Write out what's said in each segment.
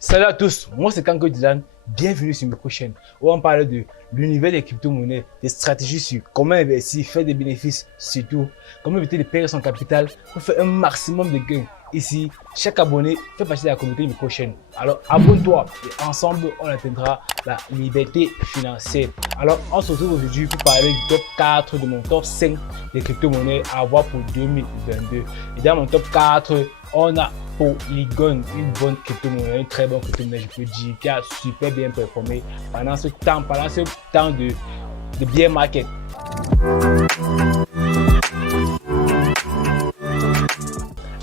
Salut à tous, moi c'est Kanko Dylan, bienvenue sur ma chaîne où on parle de l'univers des crypto-monnaies, des stratégies sur comment investir, faire des bénéfices, surtout comment éviter de perdre son capital pour faire un maximum de gains. Ici, chaque abonné fait partie de la communauté de ma chaîne. Alors abonne-toi et ensemble on atteindra la liberté financière. Alors on se retrouve aujourd'hui pour parler du top 4 de mon top 5 des crypto-monnaies à avoir pour 2022. Et dans mon top 4, on a Polygon, une bonne crypto-monnaie, une très bonne crypto-monnaie, je peux dire, qui a super bien performé pendant ce temps de bear market.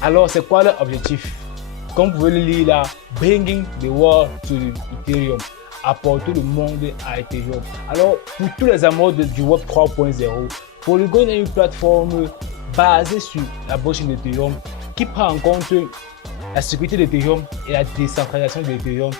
Alors, c'est quoi leur objectif? Comme vous pouvez le lire là, bringing the world to Ethereum, apporter le monde à Ethereum. Alors, pour tous les amoureux du Web 3.0, Polygon est une plateforme basée sur la blockchain d'Ethereum qui prend en compte la sécurité d'Ethereum et la décentralisation d'Ethereum,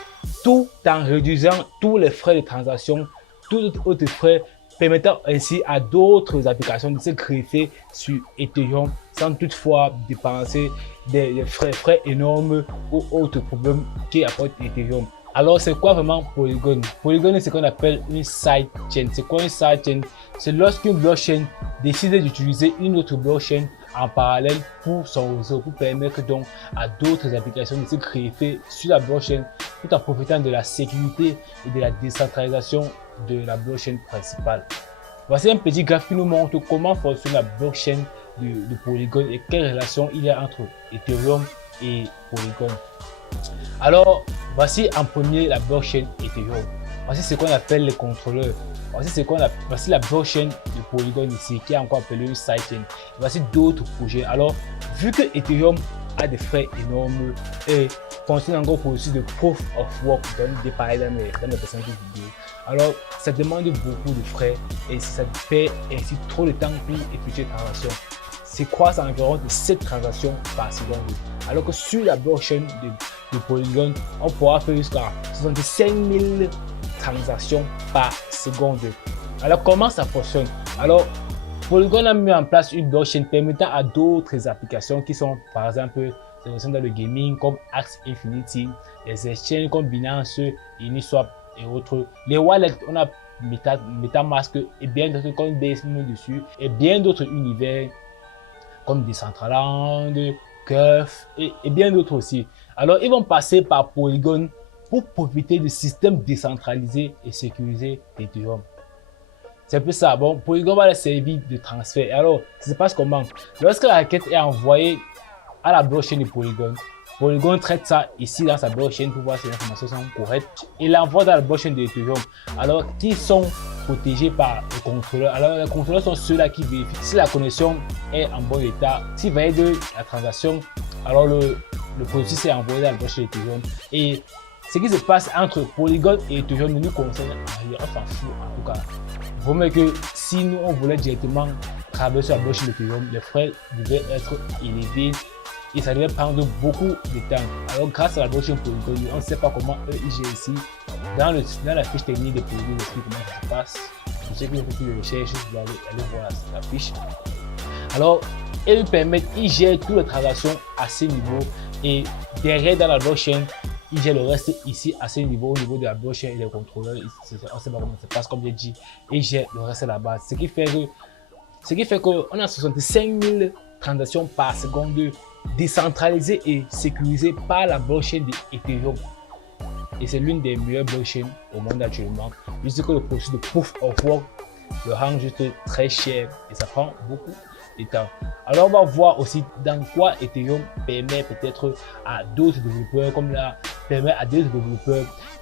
tout en réduisant tous les frais de transaction, tous autres frais, permettant ainsi à d'autres applications de se greffer sur Ethereum sans toutefois dépenser des frais énormes ou autres problèmes qui apporte Ethereum. Alors, c'est quoi vraiment Polygon? Polygon, c'est ce qu'on appelle une sidechain. C'est quoi une sidechain? C'est lorsqu'une blockchain décide d'utiliser une autre blockchain en parallèle pour son réseau, pour permettre donc à d'autres applications de se greffer sur la blockchain tout en profitant de la sécurité et de la décentralisation de la blockchain principale. Voici un petit graphe qui nous montre comment fonctionne la blockchain de Polygon et quelle relation il y a entre Ethereum et Polygon. Alors, voici en premier la blockchain Ethereum. Voici ce qu'on appelle les contrôleurs. Voici la blockchain de Polygon ici, qui est encore appelée une sidechain. Voici d'autres projets. Alors, vu que Ethereum a des frais énormes et fonctionne encore pour aussi de proof of work, dont j'ai parlé dans mes précédentes vidéos. Alors, ça demande beaucoup de frais et ça fait ainsi trop de temps pour effectuer les transactions. C'est quoi? C'est environ de 7 transactions par seconde. Alors que sur la blockchain de Polygon, on pourra faire jusqu'à 65 000 transactions par seconde. Alors, comment ça fonctionne? Alors, Polygon a mis en place une blockchain permettant à d'autres applications qui sont, par exemple, dans le gaming comme Axie Infinity, les exchanges comme Binance, Uniswap et autres. Les wallets, on a MetaMask et bien d'autres comme Base dessus et bien d'autres univers comme Decentraland, Curve et bien d'autres aussi. Alors, ils vont passer par Polygon pour profiter du système décentralisé et sécurisé d'Ethereum. C'est un peu ça. Bon, Polygon va les servir de transfert. Alors, ça se passe comment? Lorsque la requête est envoyée à la blockchain de Polygon, Polygon traite ça ici dans sa blockchain pour voir si les informations sont correctes et l'envoie dans la blockchain de Ethereum. Alors, qui sont protégés par les contrôleurs. Alors, les contrôleurs sont ceux-là qui vérifient si la connexion est en bon état, s'il valide la transaction. Alors, le processus est envoyé dans la blockchain de Ethereum. Et ce qui se passe entre Polygon et Ethereum ne nous concerne rien, on s'en fout en tout cas. Vous voyez que si nous on voulait directement traverser la blockchain de Ethereum, les frais devaient être élevés et ça devait prendre beaucoup de temps. Alors grâce à la blockchain Polygon, on ne sait pas comment eux ils gèrent ici. Dans la fiche technique de Polygon, on explique comment ça se passe. Pour ceux qui ont fait plus de recherche, vous allez aller voir la fiche. Alors, ils gèrent toutes les transactions à ce niveau et derrière dans la blockchain, ils gèrent le reste ici à ce niveau, au niveau de la blockchain et les contrôleurs. On ne sait pas comment ça se passe, comme j'ai dit, et ils gèrent le reste là-bas. Ce qui fait qu'on a 65 000 transactions par seconde décentralisées et sécurisées par la blockchain d'Ethereum. Et c'est l'une des meilleures blockchains au monde actuellement. Juste que le processus de proof of work le rend juste très cher et ça prend beaucoup de temps. Alors on va voir aussi dans quoi Ethereum permet peut-être à d'autres développeurs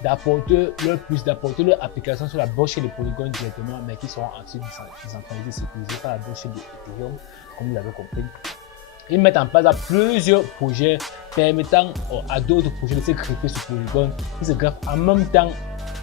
d'apporter leur application sur la blockchain de Polygon directement, mais qui sont ensuite décentralisés et sécurisés par la blockchain d'Ethereum, comme vous l'avez compris. Ils mettent en place plusieurs projets permettant à d'autres projets de se greffer sur Polygon, qui se greffent en même temps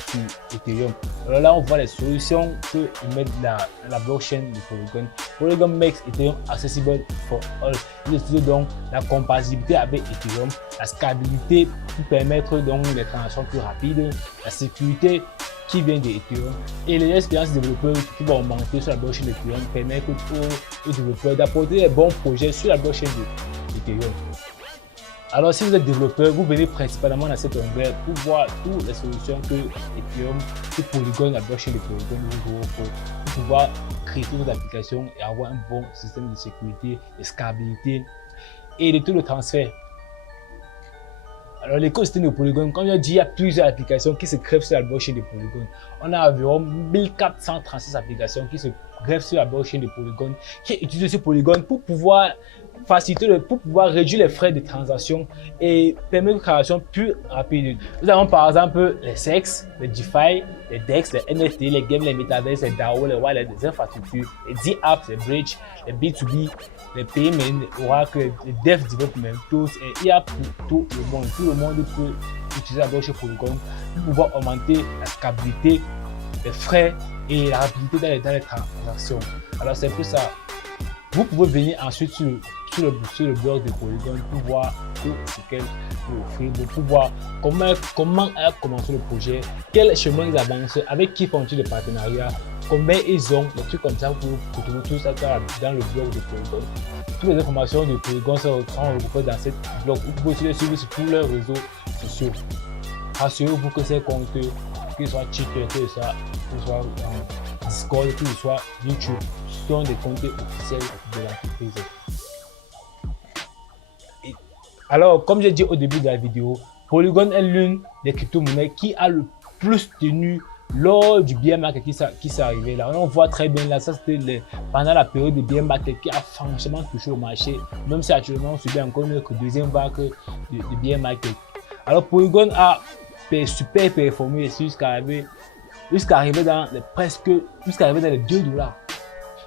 sur Ethereum. Alors là, on voit les solutions qu'ils mettent dans la blockchain de Polygon. Polygon makes Ethereum accessible for all. Ils utilisent donc la compatibilité avec Ethereum, la scalabilité pour permettre donc les transactions plus rapides, la sécurité qui vient d'Ethereum et les expériences développeurs qui vont augmenter sur la blockchain d'Ethereum permettent aux développeurs d'apporter les bons projets sur la blockchain d'Ethereum. Alors, si vous êtes développeur, vous venez principalement dans cet onglet pour voir toutes les solutions que Ethereum, que Polygon, la blockchain de Polygon vous offre pour pouvoir créer vos applications et avoir un bon système de sécurité, de scalabilité et de tout le transfert. Alors, l'écosystème de Polygon, comme je l'ai dit, il y a plusieurs applications qui se greffent sur la blockchain de Polygon. On a environ 1436 applications qui se greffent sur la blockchain de Polygon, qui utilisent ce Polygon pour pouvoir faciliter, pour pouvoir réduire les frais de transaction et permettre une création plus rapide. Nous avons par exemple les SEX, les DeFi, les DEX, les NFT, les games, les metaverse, les DAO, les wallets, les infrastructures, les D-Apps, les Bridge, les B2B, les Payment, les Oracle, les Dev Development Tools. Et il y a pour tout le monde. Tout le monde peut utiliser la blockchain Polygon pour pouvoir augmenter la scalabilité, les frais et la rapidité dans les transactions. Alors c'est un peu ça. Vous pouvez venir ensuite sur le blog de Polygon pour voir tout ce qu'elle peut offrir, pour voir comment a commencé le projet, quel chemin ils avancent, avec qui font-ils des partenariats, combien ils ont, des trucs comme ça. Vous pouvez trouver tout ça dans le blog de Polygon. Toutes les informations de Polygon sont regroupées dans cette blog. Vous pouvez aussi les suivre sur tous leurs réseaux sociaux. Assurez-vous que ces comptes, qu'ils soient Twitter, qu'ils soient Discord, qu'ils soient YouTube, sont des comptes officiels de l'entreprise. Alors, comme j'ai dit au début de la vidéo, Polygon est l'une des crypto-monnaies qui a le plus tenu lors du bear market qui s'est arrivé là. On voit très bien là, ça c'était pendant la période de bear market qui a franchement touché le marché, même si actuellement on subit encore une deuxième vague de bear market. Alors, Polygon a super performé jusqu'à arriver dans les $2.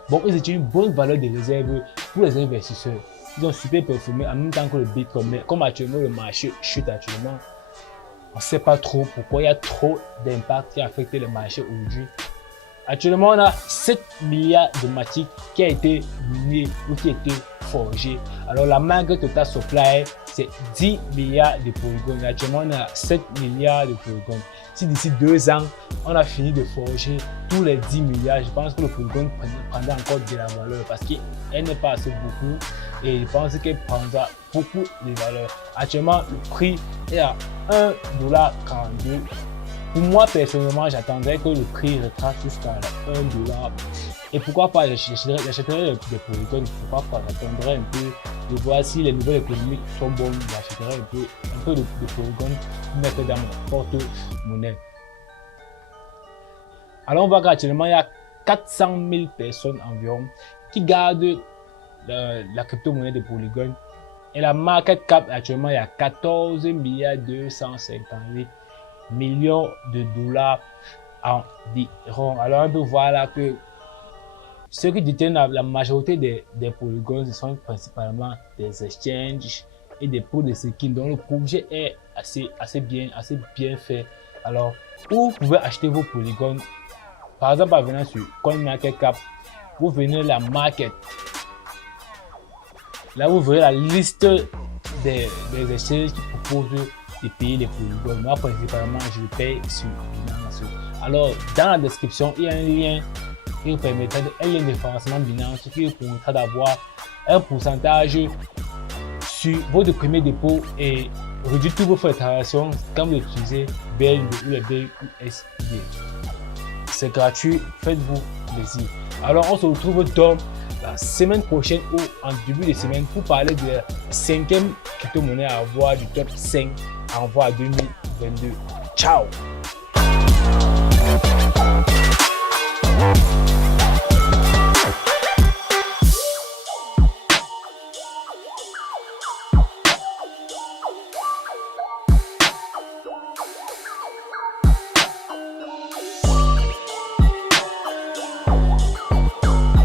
Bon, ils étaient une bonne valeur de réserve pour les investisseurs. Ils ont super performé en même temps que le Bitcoin. Mais comme actuellement le marché chute actuellement, on ne sait pas trop pourquoi il y a trop d'impact qui a affecté le marché aujourd'hui. Actuellement, on a 7 milliards de matic qui a été miné ou qui a été forgé. Alors la marque total supply, c'est 10 milliards de polygons. Actuellement, on a 7 milliards de polygons. Si d'ici 2 ans, on a fini de forger tous les 10 milliards, je pense que le polygon prendra encore de la valeur parce qu'elle n'est pas assez beaucoup et je pense qu'elle prendra beaucoup de valeur. Actuellement, le prix est à $1,42. Pour moi, personnellement, j'attendrais que le prix retrace jusqu'à $1. Et pourquoi pas, j'achèterais des polygons, pourquoi pas, j'attendrai un peu de voir si les nouvelles économiques sont bonnes, j'achèterai un peu de polygons pour mettre dans mon porte-monnaie. Alors on voit qu'actuellement il y a 400 000 personnes environ qui gardent la crypto-monnaie de Polygon. Et la market cap actuellement il y a 14 258 millions de dollars environ. Alors on peut voir là que ceux qui détiennent la majorité des polygons, ce sont principalement des exchanges et des pots de staking dont le projet est assez bien fait. Alors, où vous pouvez acheter vos polygons, par exemple en venant sur CoinMarketCap, vous venez la market. Là, vous verrez la liste des exchanges qui proposent de payer les polygons. Moi, principalement, je le paye sur Binance. Alors, dans la description, il y a un lien qui vous permettra un lien de référencement Binance qui vous permettra d'avoir un pourcentage sur votre premier dépôt et réduire tous vos frais de transaction quand vous utilisez BNB ou les BUSD. C'est gratuit, faites-vous plaisir. Alors, on se retrouve dans la semaine prochaine ou en début de semaine pour parler de la 5e crypto-monnaie à avoir du top 5 à avoir 2022. Ciao!